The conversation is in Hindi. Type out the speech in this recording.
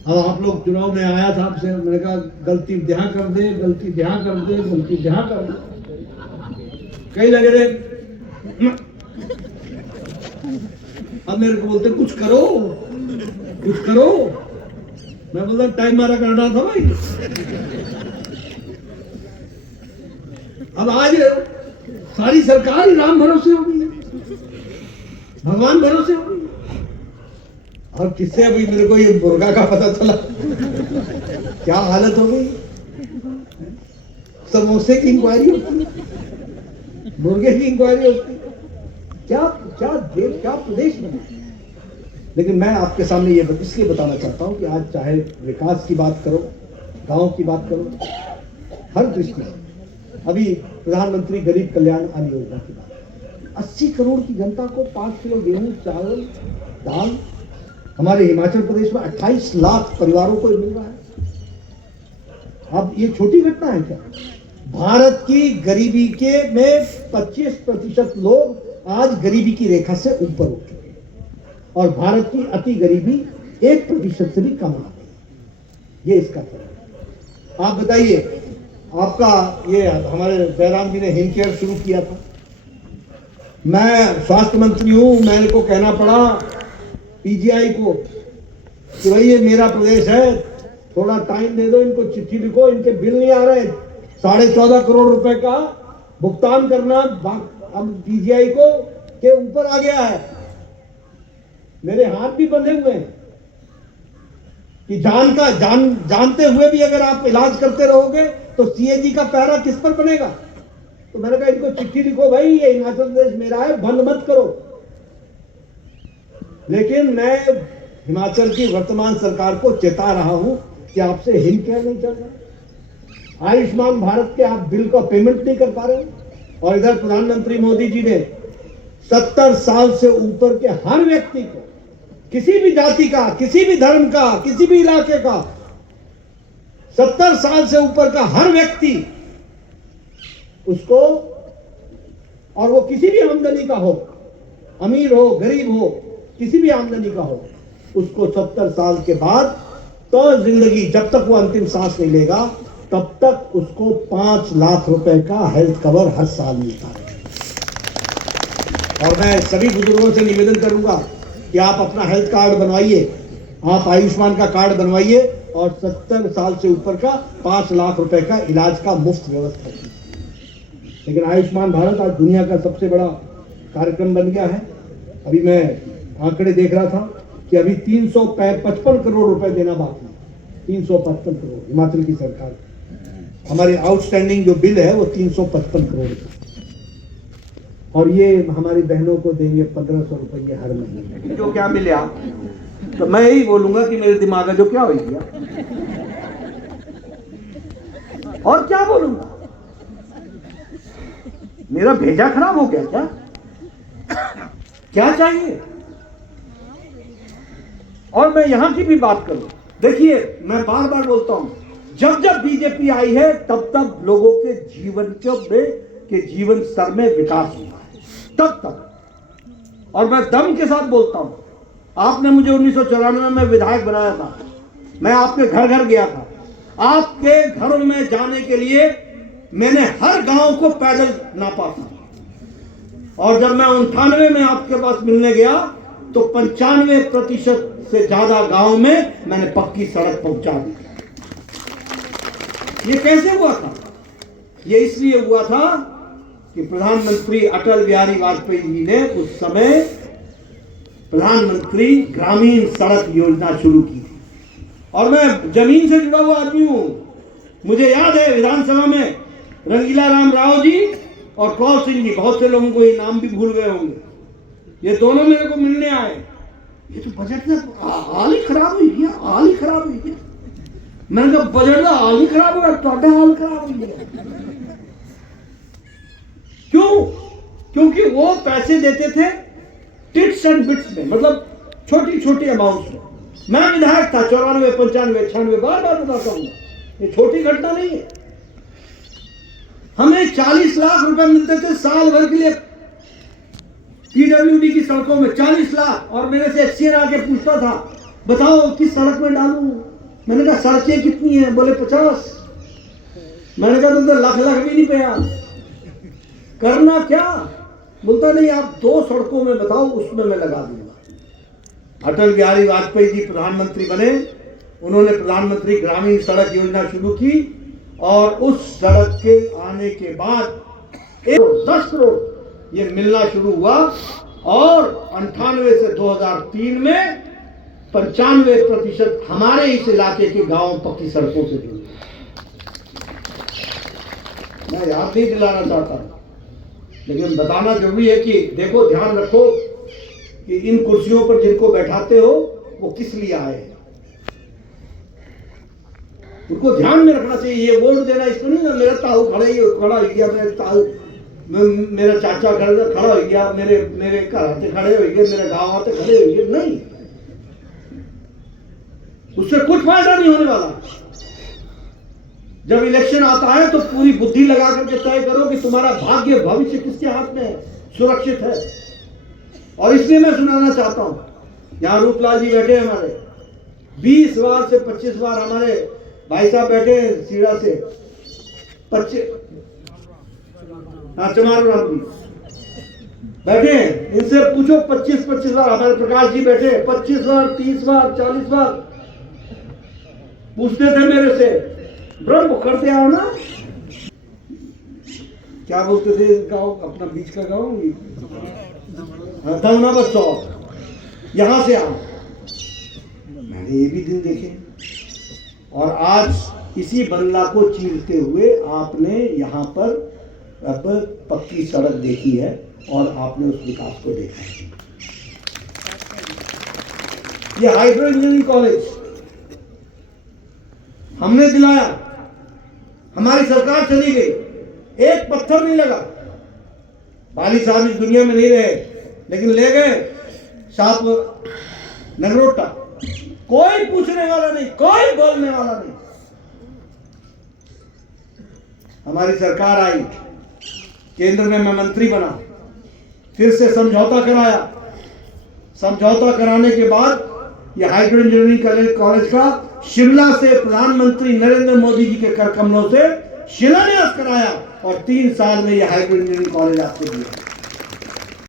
अब आप लोग चुनाव में आया था, आपसे मैंने कहा गलती ध्यान कर दे, गलती ध्यान कर दे, गलती ध्यान कर दे, कई लगे रहे। अब मेरे को बोलते कुछ करो, कुछ करो। मैं बोलता टाइम मारा करना था भाई। अब आज सारी सरकार ही राम भरोसे हो गई, भगवान भरोसे हो गई। और किससे अभी मेरे को ये मुर्गा का पता चला, क्या हालत हो गई। समोसे की इंक्वायरी होती, मुर्गे की इंक्वायरी होती, क्या क्या देश क्या प्रदेश बना। लेकिन मैं आपके सामने ये इसलिए बताना चाहता हूं कि आज चाहे विकास की बात करो, गांव की बात करो, हर दृष्टि से अभी प्रधानमंत्री गरीब कल्याण अन्न योजना की बात, 80 करोड़ की जनता को 5 किलो गेहूं, चावल, दाल, हमारे हिमाचल प्रदेश में 28 लाख परिवारों को मिल रहा है। अब ये छोटी घटना है क्या? भारत की गरीबी के में 25% लोग आज गरीबी की रेखा से ऊपर उठ चुके हैं और भारत की अति गरीबी 1% से भी कम आ गई। ये इसका फर्क है। आप बताइए, आपका ये हमारे जयराम जी ने हिम केयर शुरू किया था। मैं स्वास्थ्य मंत्री हूं, मेरे को कहना पड़ा पीजीआई को कि भाई ये मेरा प्रदेश है, थोड़ा टाइम दे दो, इनको चिट्ठी लिखो, इनके बिल नहीं आ रहे, 14.5 करोड़ रुपए का भुगतान करना अब पीजीआई को के ऊपर आ गया है। मेरे हाथ भी बंधे हुए हैं कि जानते हुए भी अगर आप इलाज करते रहोगे तो सीएजी का पैरा किस पर बनेगा। तो मैंने कहा इनको चिट्ठी लिखो, भाई ये हिमाचल प्रदेश मेरा है, बंद मत करो। लेकिन मैं हिमाचल की वर्तमान सरकार को चेता रहा हूं कि आपसे हिम केयर नहीं चल रहा, आयुष्मान भारत के आप बिल का पेमेंट नहीं कर पा रहे, और इधर प्रधानमंत्री मोदी जी ने 70 साल से ऊपर के हर व्यक्ति को, किसी भी जाति का, किसी भी धर्म का, किसी भी इलाके का, 70 साल से ऊपर का हर व्यक्ति उसको, और वो किसी भी आमदनी का हो, अमीर हो, गरीब हो, किसी भी आमदनी का हो, उसको 70 साल के बाद तो जिंदगी, जब तक वो अंतिम सांस नहीं लेगा तब तक उसको 5 लाख रुपए का हेल्थ कवर हर साल मिलता है। और मैं सभी बुजुर्गों से निवेदन करूंगा कि आप अपना हेल्थ कार्ड बनवाइए, आप आयुष्मान का कार्ड बनवाइए और 70 साल से ऊपर का 5 लाख रुपए का इलाज का मुफ्त व्यवस्था कीजिए। लेकिन आयुष्मान भारत आज दुनिया का सबसे बड़ा कार्यक्रम बन गया है। अभी मैं आंकड़े देख रहा था कि अभी 355 करोड़ रुपए देना बाकी है, 355 करोड़ हिमाचल की सरकार। हमारे आउटस्टैंडिंग जो बिल है वो 355 करोड़, और ये हमारी बहनों को देंगे 1500 रुपये हर महीने। जो क्या मिले तो मैं यही बोलूंगा कि मेरे दिमाग में जो क्या हो गया, और क्या बोलूंगा, मेरा भेजा खराब हो गया क्या? क्या चाहिए? और मैं यहां की भी बात करूं, देखिए मैं बार बार बोलता हूं, जब जब बीजेपी आई है तब तब लोगों के जीवन स्तर में विकास हुआ है, तब तक। और मैं दम के साथ बोलता हूं, आपने मुझे 1994 में विधायक बनाया था, मैं आपके घर घर गया था, आपके घरों में जाने के लिए मैंने हर गांव को पैदल नापा था, और जब मैं 98 में आपके पास मिलने गया तो 95% से ज्यादा गांव में मैंने पक्की सड़क पहुंचा दी। ये कैसे हुआ था? ये इसलिए हुआ था कि प्रधानमंत्री अटल बिहारी वाजपेयी जी ने उस समय प्रधानमंत्री ग्रामीण सड़क योजना शुरू की थी। और मैं जमीन से जुड़ा हुआ आदमी हूं, मुझे याद है विधानसभा में रंगीला राम राव जी और कौल सिंह जी, बहुत से लोगों को ये नाम भी भूल गए होंगे, ये दोनों मेरे को मिलने आए। ये तो बजट में हाल ही खराब हुई गया, हाल ही खराब हुई गया। मैंने कहा बजट का हाल ही खराब हो गया, ਤੁਹਾਡਾ हाल खराब हो गया। क्यों? क्योंकि वो पैसे देते थे टिट्स एंड बिट्स में, मतलब छोटी छोटी अमाउंट में। मैं विधायक था 94, 95, 96, बार बार बताता हूँ, ये छोटी घटना नहीं है। हमें 40 लाख रुपए मिलते थे साल भर के लिए पीडब्ल्यूडी की सड़कों में, 40 लाख। और मेरे से एक्सीएन आके पूछता था बताओ किस सड़क में डालूं, मैंने कहा सड़कें कितनी हैं? बोले 50। मैंने कहा तुम तो लाख लाख भी नहीं पाया, करना क्या? बोलता नहीं, आप 2 सड़कों में बताओ, उसमें मैं लगा दूंगा। अटल बिहारी वाजपेयी जी प्रधानमंत्री बने, उन्होंने प्रधानमंत्री ग्रामीण सड़क योजना शुरू की और उस सड़क के आने के बाद 10 करोड़ ये मिलना शुरू हुआ और 98 से 2003 में 95% हमारे इस इलाके के गांव पक्की सड़कों से जुड़े। मैं याद नहीं दिलाना चाहता, लेकिन बताना जरूरी है कि देखो, ध्यान रखो कि इन कुर्सियों पर जिनको बैठाते हो वो किस लिए आए हैं, उनको ध्यान में रखना चाहिए। ये वोट देना इसको नहीं ना, मेरा ताऊ खड़ा हो गया, मेरा ताऊ, मेरा चाचा खड़ा हो गया, मेरे घर आते खड़े हो गए, मेरे गांव आते खड़े हो गए, नहीं, उससे कुछ फायदा नहीं होने वाला। जब इलेक्शन आता है तो पूरी बुद्धि लगा करके तय करो कि तुम्हारा भाग्य भविष्य किसके हाथ में है, सुरक्षित है। और इसलिए मैं सुनाना चाहता हूं, यहां रूपलाल जी बैठे हैं हमारे, 20 बार से 25 बार हमारे भाई साहब बैठे हैं सीड़ा से, 25, हाँ चमार राम जी बैठे हैं, इनसे पूछो 25 बार। हमारे प्रकाश जी बैठे 25 बार, 30 बार, 40 बार पूछते थे मेरे से, ब्रह्म करते आओ ना, क्या बोलते थे गाँव, अपना बीच का गाँव दमना बच्चों, यहां से आओ। मैंने ये भी दिन देखे और आज इसी बंगला को चीरते हुए आपने यहाँ पर अब पक्की सड़क देखी है और आपने उस विकास को देखा है। ये हाइड्रो इंजीनियरिंग कॉलेज हमने दिलाया, हमारी सरकार चली गई, एक पत्थर नहीं लगा। वाली साहब इस दुनिया में नहीं रहे, लेकिन ले गए साथ नगरोटा, कोई पूछने वाला नहीं, कोई बोलने वाला नहीं। हमारी सरकार आई, केंद्र में मैं मंत्री बना, फिर से समझौता कराया। समझौता कराने के बाद यह हाइड्रो इंजीनियरिंग कॉलेज का शिमला से प्रधानमंत्री नरेंद्र मोदी जी के कर कमलों से शिलान्यास कराया और 3 साल में यह हाइड्रो इंजीनियरिंग कॉलेज आपको दिया।